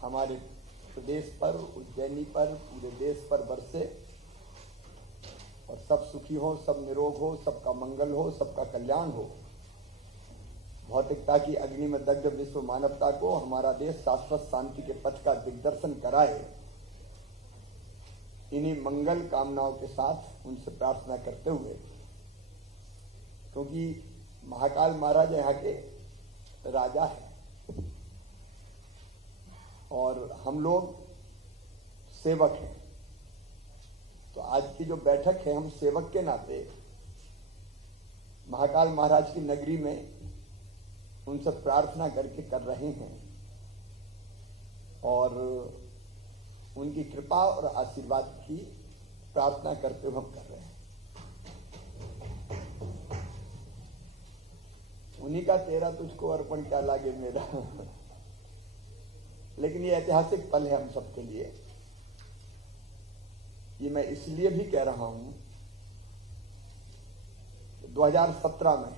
हमारे प्रदेश पर, उज्जैनी पर, पूरे देश पर बरसे और सब सुखी हो, सब निरोग हो, सबका मंगल हो, सबका कल्याण हो। भौतिकता की अग्नि में दग्ध विश्व मानवता को हमारा देश शाश्वत शांति के पथ का दिग्दर्शन कराए, इन्हीं मंगल कामनाओं के साथ उनसे प्रार्थना करते हुए, क्योंकि महाकाल महाराज यहाँ के राजा है और हम लोग सेवक हैं, तो आज की जो बैठक है हम सेवक के नाते महाकाल महाराज की नगरी में उनसे प्रार्थना करके कर रहे हैं और उनकी कृपा और आशीर्वाद की प्रार्थना करते हुए हम कर रहे हैं। उन्हीं का तेरा तुझको अर्पण क्या लागे मेरा लेकिन ये ऐतिहासिक पल है हम सबके लिए। ये मैं इसलिए भी कह रहा हूं, 2017 में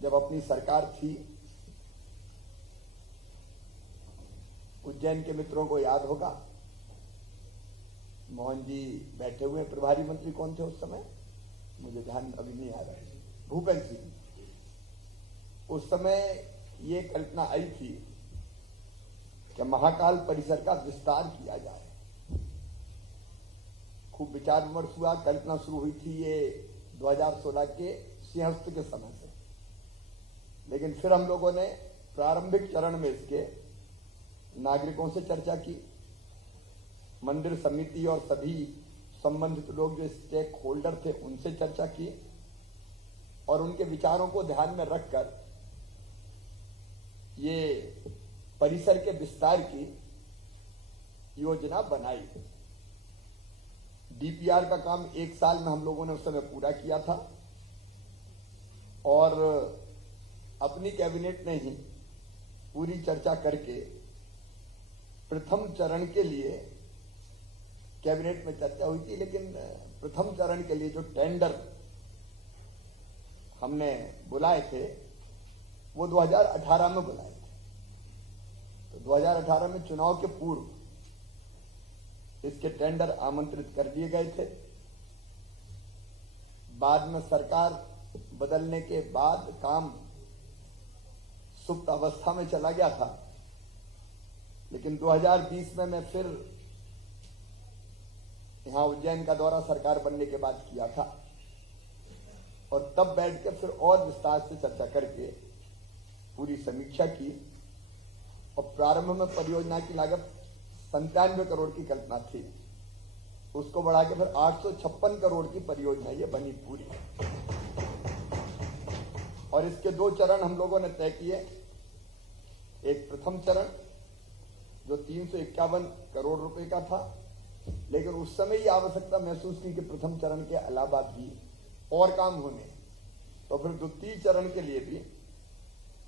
जब अपनी सरकार थी, उज्जैन के मित्रों को याद होगा, मोहन जी बैठे हुए, प्रभारी मंत्री कौन थे उस समय, मुझे ध्यान अभी नहीं आ रहा है, भूपेंद्र सिंह। उस समय ये कल्पना आई थी कि महाकाल परिसर का विस्तार किया जाए। खूब विचार विमर्श हुआ, कल्पना शुरू हुई थी ये 2016 के सिंहस्थ के समय से, लेकिन फिर हम लोगों ने प्रारंभिक चरण में इसके नागरिकों से चर्चा की, मंदिर समिति और सभी संबंधित लोग जो स्टेक होल्डर थे उनसे चर्चा की और उनके विचारों को ध्यान में रखकर ये परिसर के विस्तार की योजना बनाई। डीपीआर का काम 1 साल में हम लोगों ने उस समय पूरा किया था और अपनी कैबिनेट ने ही पूरी चर्चा करके प्रथम चरण के लिए, कैबिनेट में चर्चा हुई थी लेकिन प्रथम चरण के लिए जो टेंडर हमने बुलाए थे वो 2018 में बुलाए थे। तो 2018 में चुनाव के पूर्व इसके टेंडर आमंत्रित कर दिए गए थे। बाद में सरकार बदलने के बाद काम सुप्त अवस्था में चला गया था, लेकिन 2020 में मैं फिर यहां उज्जैन का दौरा सरकार बनने के बाद किया था और तब बैठ के फिर और विस्तार से चर्चा करके पूरी समीक्षा की और प्रारंभ में परियोजना की लागत 97 करोड़ की कल्पना थी, उसको बढ़ा के फिर 856 करोड़ की परियोजना ये बनी पूरी। और इसके 2 चरण हम लोगों ने तय किए। एक प्रथम चरण जो 351 करोड़ रुपए का था, लेकिन उस समय ये आवश्यकता महसूस की कि प्रथम चरण के अलावा भी और काम होने, तो फिर द्वितीय चरण के लिए भी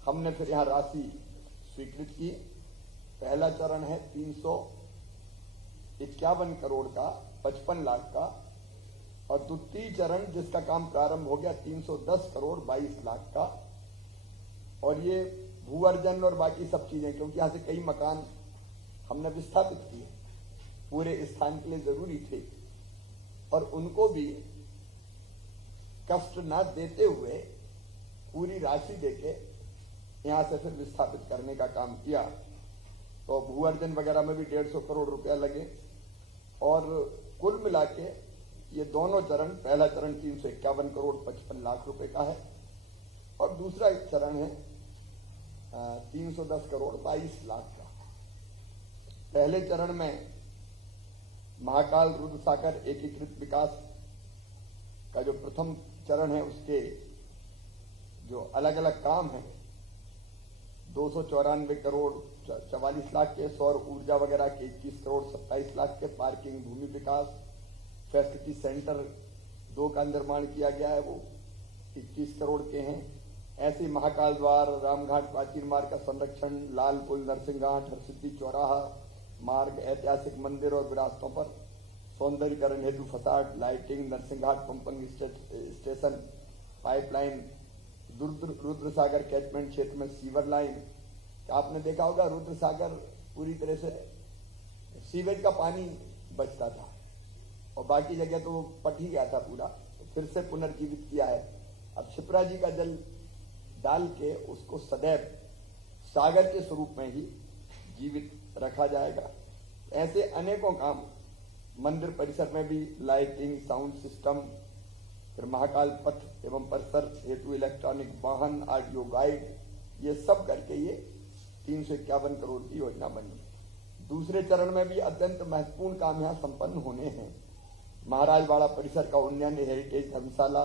हमने फिर यहां राशि स्वीकृत की। पहला चरण है 351 करोड़ का, 55 लाख का, और द्वितीय चरण जिसका काम प्रारंभ हो गया 310 करोड़ 22 लाख का। और ये भू अर्जन और बाकी सब चीजें, क्योंकि यहां से कई मकान हमने विस्थापित किए, पूरे स्थान के लिए जरूरी थे और उनको भी कष्ट न देते हुए पूरी राशि देके यहां से फिर विस्थापित करने का काम किया। तो भू अर्जन वगैरह में भी 150 करोड़ रुपया लगे और कुल मिला के ये दोनों चरण, पहला चरण 351 करोड़ 55 लाख रुपए का है और दूसरा एक चरण है 310 करोड़ 22 लाख का। पहले चरण में महाकाल रुद्र सागर एकीकृत विकास का जो प्रथम चरण है उसके जो अलग अलग काम है 294 करोड़ 44 लाख के, सौर ऊर्जा वगैरह के 21 करोड़ 27 लाख के, पार्किंग भूमि विकास फैसिलिटी सेंटर 2 का निर्माण किया गया है वो 21 करोड़ के हैं। ऐसे महाकाल द्वार, रामघाट प्राचीन मार्ग का संरक्षण, लाल पुल, नरसिंहघाट, हरसिद्धि चौराहा मार्ग, ऐतिहासिक मंदिर और विरासतों पर सौंदर्यीकरण हेतु facade, lighting, Narsinghghat pumping station, pipeline, Rudra Sagar catchment क्षेत्र में सीवर लाइन, आपने देखा होगा रुद्र सागर पूरी तरह से सीवेज का पानी बचता था और बाकी जगह तो पट ही गया था पूरा, तो फिर से पुनर्जीवित किया है। अब क्षिप्रा जी का जल डाल के उसको सदैव सागर के स्वरूप में ही जीवित रखा जाएगा। ऐसे अनेकों काम, मंदिर परिसर में भी लाइटिंग, साउंड सिस्टम, फिर महाकाल पथ एवं परिसर हेतु इलेक्ट्रॉनिक वाहन, ऑडियो गाइड, ये सब करके ये 351 करोड़ की योजना बनी। दूसरे चरण में भी अत्यंत महत्वपूर्ण काम यहाँ संपन्न होने हैं। महाराजवाड़ा परिसर का उन्नयन, हेरिटेज धर्मशाला,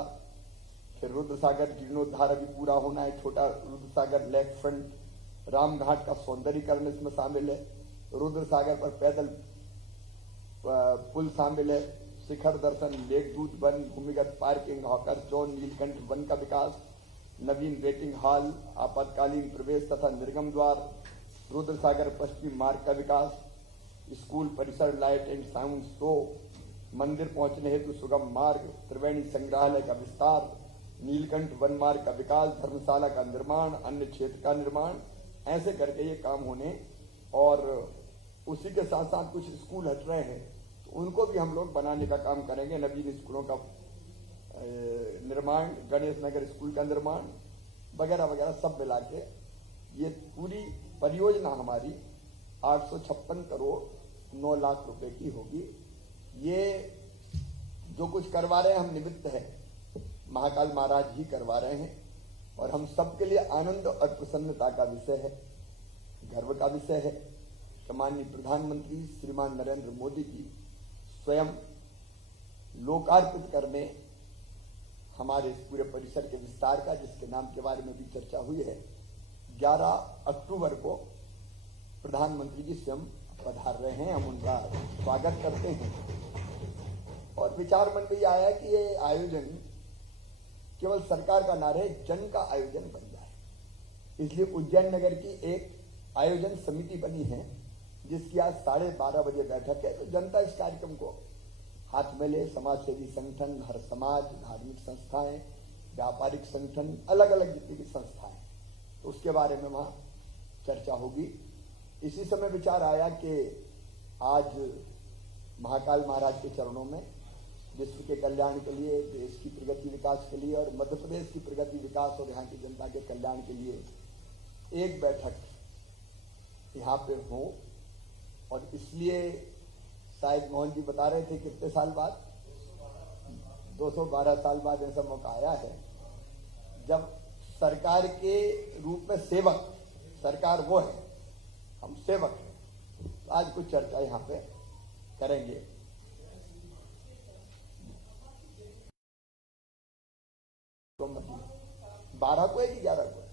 फिर रुद्रसागर जीर्णोद्धार अभी पूरा होना है, छोटा रुद्रसागर लेक फ्रंट, रामघाट का सौंदर्यीकरण इसमें शामिल है, रुद्रसागर पर पैदल पुल शामिल है, शिखर दर्शन, लेकदूत वन, भूमिगत parking, hawker zone, Neelkanth one का विकास, नवीन वेटिंग हॉल, आपातकालीन प्रवेश तथा निर्गम द्वार, रुद्रसागर पश्चिमी मार्ग का विकास, स्कूल परिसर, लाइट एंड साउंड शो, मंदिर पहुंचने हेतु सुगम मार्ग, त्रिवेणी संग्रहालय का विस्तार, नीलकंठ वन मार्ग का विकास, धर्मशाला का निर्माण, अन्य क्षेत्र का निर्माण, ऐसे करके ये काम होने। और उसी के साथ साथ कुछ स्कूल हट रहे हैं तो उनको भी हम लोग बनाने का काम करेंगे। नवीन स्कूलों का निर्माण, गणेश नगर स्कूल का निर्माण वगैरह वगैरह सब मिला के ये पूरी परियोजना हमारी 856 करोड़ 9 लाख रुपए की होगी। ये जो कुछ करवा रहे हैं हम निमित्त है, महाकाल महाराज ही करवा रहे हैं और हम सबके लिए आनंद और प्रसन्नता का विषय है, गर्व का विषय है कि माननीय प्रधानमंत्री श्रीमान नरेंद्र मोदी जी स्वयं लोकार्पित करने हमारे इस पूरे परिसर के विस्तार का, जिसके नाम के बारे में भी चर्चा हुई है, 11 अक्टूबर को प्रधानमंत्री जी स्वयं पधार रहे हैं। हम उनका स्वागत करते हैं और विचार मन में ये आया कि ये आयोजन केवल सरकार का ना रहे, जन का आयोजन बन जाए। इसलिए उज्जैन नगर की एक आयोजन समिति बनी है जिसकी आज 12:30 बजे बैठक है। तो जनता इस कार्यक्रम को हाथ में ले, समाज सेवी संगठन, हर समाज, धार्मिक संस्थाएं, व्यापारिक संगठन, अलग अलग जितनी भी संस्थाएं, तो उसके बारे में वहां चर्चा होगी। इसी समय विचार आया कि आज महाकाल महाराज के चरणों में विश्व के कल्याण के लिए, देश की प्रगति विकास के लिए और मध्य प्रदेश की प्रगति विकास और यहाँ की जनता के कल्याण के लिए एक बैठक यहाँ पे हो। और इसलिए शायद मोहन जी बता रहे थे कितने साल बाद, 212 साल बाद ऐसा मौका आया है जब सरकार के रूप में सेवक, सरकार वो है, हम सेवक हैं। तो आज कुछ चर्चा यहाँ पे करेंगे। तो मतलब 12 को है कि 11 को है?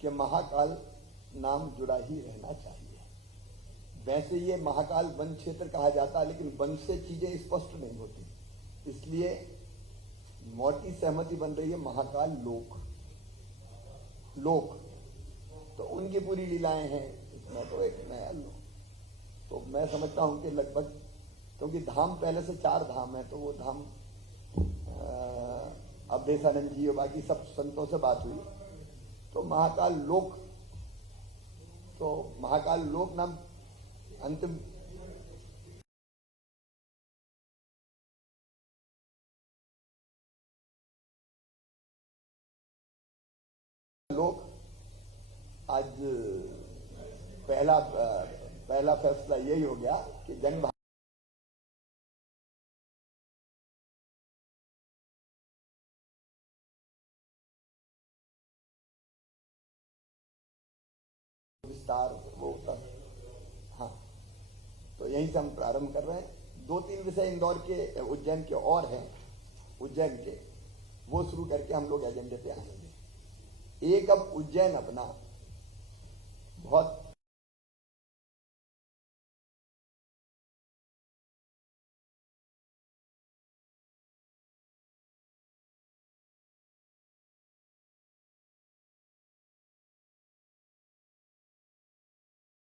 कि महाकाल नाम जुड़ा ही रहना चाहिए। वैसे ये महाकाल वन क्षेत्र कहा जाता है, लेकिन वन से चीजें स्पष्ट नहीं होती, इसलिए मोटी सहमति बन रही है महाकाल लोक। लोक तो उनकी पूरी लीलाएं हैं, इसमें तो एक नया लोक। तो मैं समझता हूं कि लगभग, क्योंकि धाम पहले से 4 धाम है, तो वो धाम अवधेशानंद जी और बाकी सब संतों से बात हुई, तो महाकाल लोक, तो महाकाल लोक नाम अंतिम लोक। आज पहला फैसला यही हो गया कि जन विस्तार भ्रष्टाचार वो सब। हाँ, तो यहीं से हम प्रारंभ कर रहे हैं। 2-3 विषय इंदौर के, उज्जैन के और हैं, उज्जैन के, वो शुरू करके हम लोग एजेंडे पे आएंगे। एक, अब उज्जैन अपना बहुत